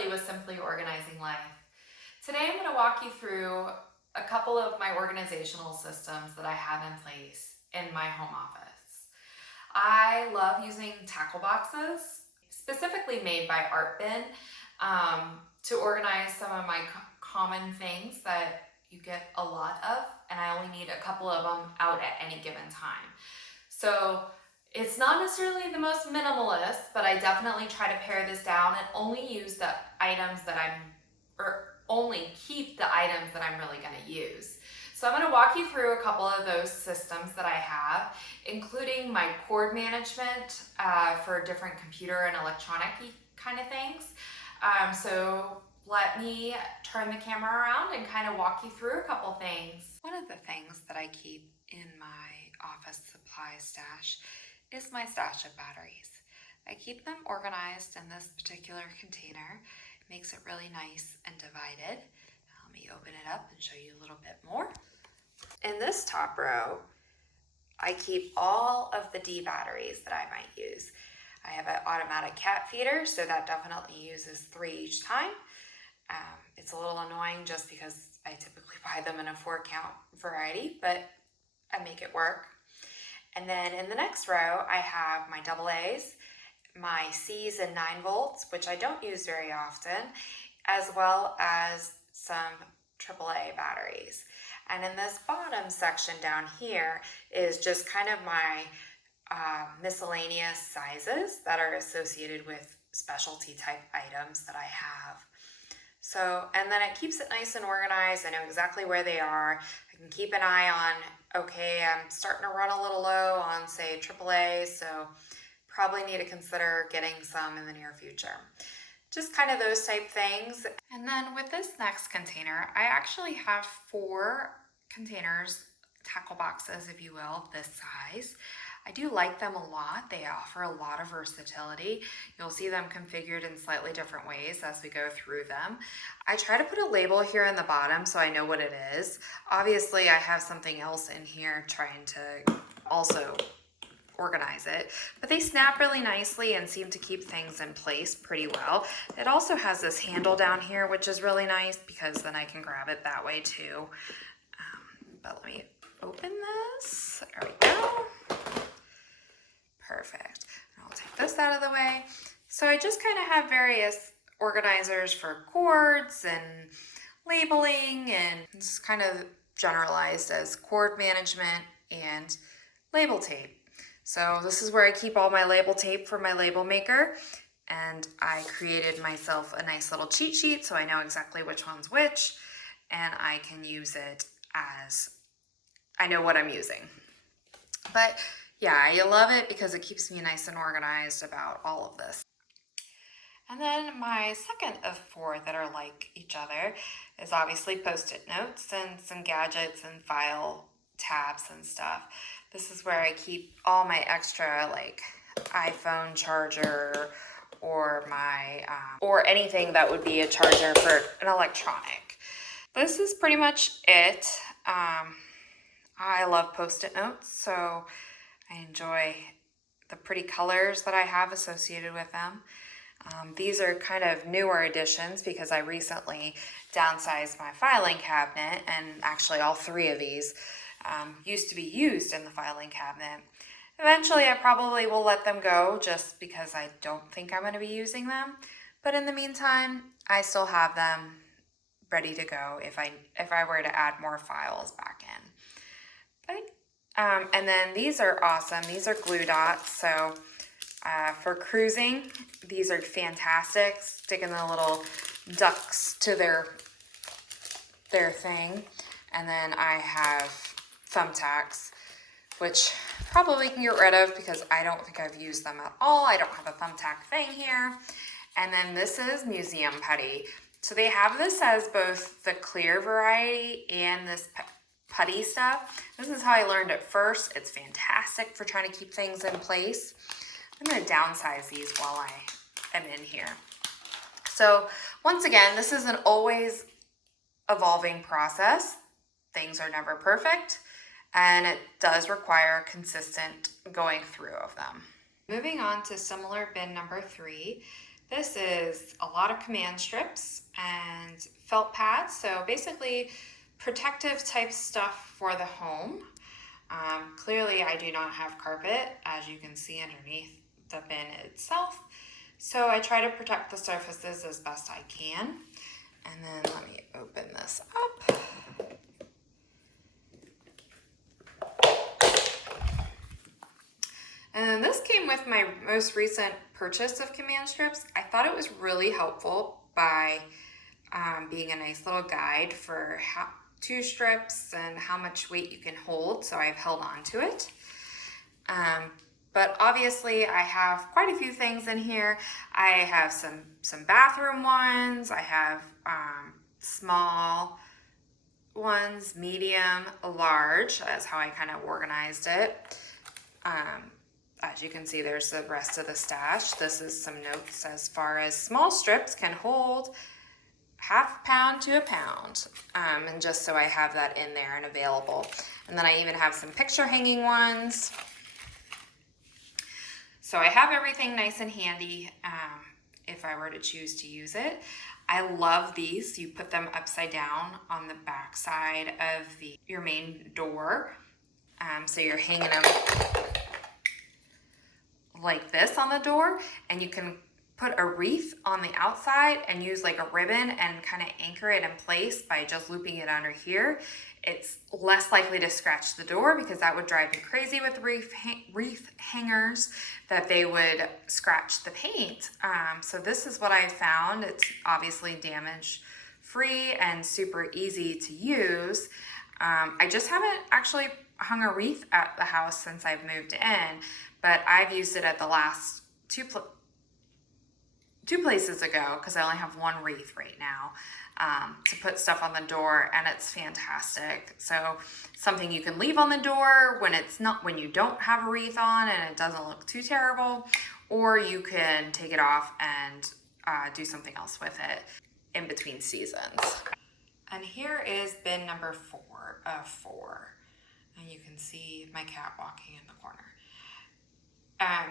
Kimberly with Simply Organizing Life. Today I'm going to walk you through a couple of my organizational systems that I have in place in my home office. I love using tackle boxes, specifically made by Artbin, to organize some of my common things that you get a lot of, and I only need a couple of them out at any given time. So it's not necessarily the most minimalist, but I definitely try to pare this down and only use the items that only keep the items that I'm really going to use. So I'm going to walk you through a couple of those systems that I have, including my cord management for different computer and electronic kind of things. So let me turn the camera around and kind of walk you through a couple things. One of the things that I keep in my office supply stash is my stash of batteries. I keep them organized in this particular container. It makes it really nice and divided. Let me open it up and show you a little bit more. In this top row, I keep all of the D batteries that I might use. I have an automatic cat feeder, so that definitely uses 3 each time. It's a little annoying just because I typically buy them in a 4-count variety, but I make it work. And then in the next row, I have my AA's, my C's and 9 volts, which I don't use very often, as well as some AAA batteries. And in this bottom section down here is just kind of my miscellaneous sizes that are associated with specialty type items that I have. So, and then it keeps it nice and organized. I know exactly where they are. I can keep an eye on, okay, I'm starting to run a little low on, say, AAA, so probably need to consider getting some in the near future. Just kind of those type things. And then with this next container, I actually have 4 containers, tackle boxes, if you will, this size. I do like them a lot. They offer a lot of versatility. You'll see them configured in slightly different ways as we go through them. I try to put a label here in the bottom so I know what it is. Obviously, I have something else in here trying to also organize it, but they snap really nicely and seem to keep things in place pretty well. It also has this handle down here, which is really nice because then I can grab it that way too. But let me open this. There we go. Perfect. I'll take this out of the way. So I just kind of have various organizers for cords and labeling, and this is kind of generalized as cord management and label tape. So this is where I keep all my label tape for my label maker, and I created myself a nice little cheat sheet so I know exactly which one's which, and I can use it as I know what I'm using. But yeah, I love it because it keeps me nice and organized about all of this. And then my second of 4 that are like each other is obviously Post-it notes and some gadgets and file tabs and stuff. This is where I keep all my extra like iPhone charger or my or anything that would be a charger for an electronic. This is pretty much it. I love Post-it notes, so I enjoy the pretty colors that I have associated with them. These are kind of newer additions because I recently downsized my filing cabinet, and actually all 3 of these used to be used in the filing cabinet. Eventually I probably will let them go just because I don't think I'm going to be using them, but in the meantime I still have them ready to go if I were to add more files back in. But and then these are awesome. These are glue dots. So for cruising, these are fantastic. Sticking the little ducks to their thing. And then I have thumbtacks, which probably can get rid of because I don't think I've used them at all. I don't have a thumbtack thing here. And then this is museum putty. So they have this as both the clear variety and this putty stuff. This is how I learned it first. It's fantastic for trying to keep things in place. I'm going to downsize these while I am in here. So once again, this is an always evolving process. Things are never perfect, and it does require consistent going through of them. Moving on to similar bin number 3. This is a lot of command strips and felt pads, so basically protective type stuff for the home. Clearly I do not have carpet, as you can see underneath the bin itself, so I try to protect the surfaces as best I can. And then let me open this up. And this came with my most recent purchase of command strips. I thought it was really helpful by being a nice little guide for how 2 strips and how much weight you can hold, so I've held on to it. But obviously I have quite a few things in here. I have some bathroom ones, I have small ones, medium, large. That's how I kind of organized it. As you can see, there's the rest of the stash. This is some notes as far as small strips can hold half a pound to a pound, and just so I have that in there and available. And then I even have some picture hanging ones. So I have everything nice and handy if I were to choose to use it. I love these. You put them upside down on the back side of your main door. So you're hanging them like this on the door, and you can put a wreath on the outside and use like a ribbon and kind of anchor it in place by just looping it under here. It's less likely to scratch the door, because that would drive me crazy with wreath hangers, that they would scratch the paint. So this is what I found. It's obviously damage free and super easy to use. I just haven't actually hung a wreath at the house since I've moved in, but I've used it at the last two places ago, because I only have 1 wreath right now, to put stuff on the door, and it's fantastic. So something you can leave on the door when you don't have a wreath on and it doesn't look too terrible, or you can take it off and do something else with it in between seasons. And here is bin number 4 of 4. And you can see my cat walking in the corner.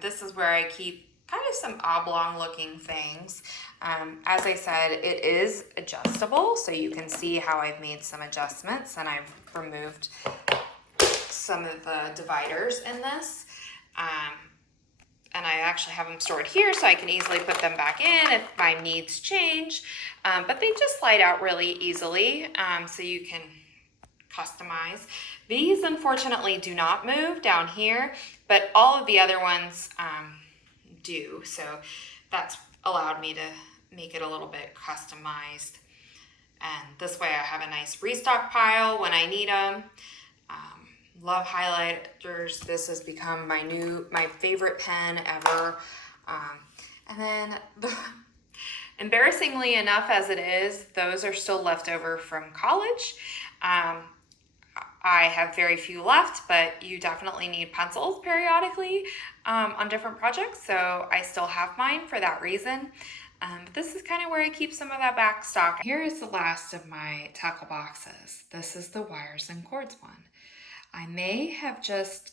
This is where I keep kind of some oblong looking things. As I said, it is adjustable, so you can see how I've made some adjustments, and I've removed some of the dividers in this. And I actually have them stored here, so I can easily put them back in if my needs change. But they just slide out really easily, so you can customize. These unfortunately do not move down here, but all of the other ones do. So that's allowed me to make it a little bit customized. And this way I have a nice restock pile when I need them. Love highlighters. This has become my favorite pen ever. And then embarrassingly enough as it is, those are still left over from college. I have very few left, but you definitely need pencils periodically on different projects, so I still have mine for that reason. But this is kind of where I keep some of that back stock. Here is the last of my tackle boxes. This is the wires and cords one. I may have just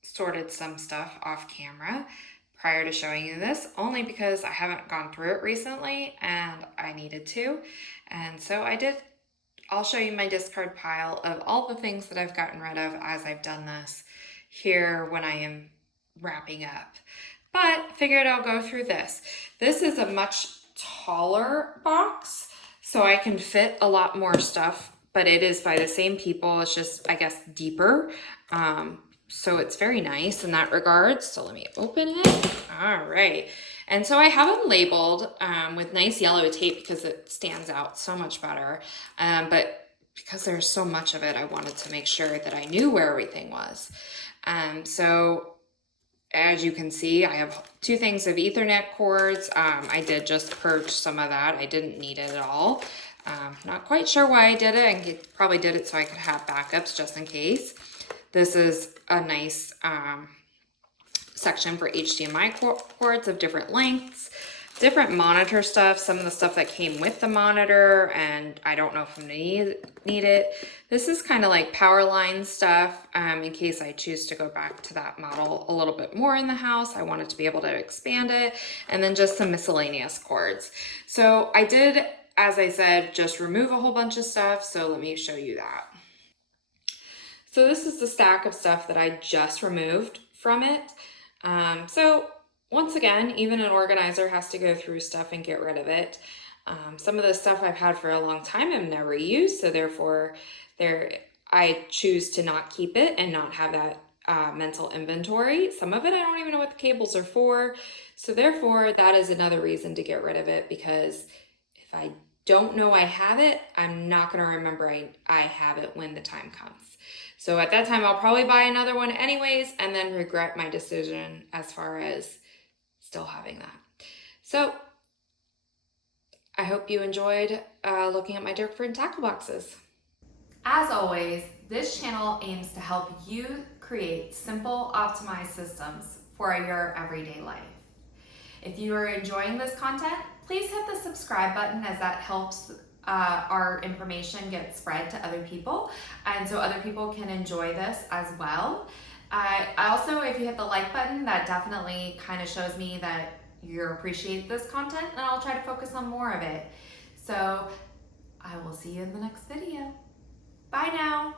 sorted some stuff off camera prior to showing you this, only because I haven't gone through it recently and I needed to, and so I did. I'll show you my discard pile of all the things that I've gotten rid of as I've done this here when I am wrapping up. But figured I'll go through this. This is a much taller box, so I can fit a lot more stuff, but it is by the same people. It's just, I guess, deeper. So it's very nice in that regard. So let me open it. All right. And so I have them labeled with nice yellow tape because it stands out so much better. But because there's so much of it, I wanted to make sure that I knew where everything was. So as you can see, I have 2 things of Ethernet cords. I did just purge some of that. I didn't need it at all. Not quite sure why I did it. I probably did it so I could have backups just in case. This is a nice section for HDMI cords of different lengths. different monitor stuff, some of the stuff that came with the monitor, and I don't know if I'm gonna need it. This is kind of like power line stuff in case I choose to go back to that model a little bit more in the house. I wanted to be able to expand it, and then just some miscellaneous cords. So I did, as I said, just remove a whole bunch of stuff. So let me show you that. So this is the stack of stuff that I just removed from it. So once again, even an organizer has to go through stuff and get rid of it. Some of the stuff I've had for a long time I've never used, so therefore I choose to not keep it and not have that mental inventory. Some of it I don't even know what the cables are for, so therefore that is another reason to get rid of it, because if I don't know I have it, I'm not going to remember I have it when the time comes. So at that time, I'll probably buy another one anyways, and then regret my decision as far as still having that. So I hope you enjoyed looking at my different tackle boxes. As always, this channel aims to help you create simple, optimized systems for your everyday life. If you are enjoying this content, please hit the subscribe button, as that helps our information get spread to other people, and so other people can enjoy this as well. I also, if you hit the like button, that definitely kind of shows me that you appreciate this content, and I'll try to focus on more of it. So I will see you in the next video. Bye now.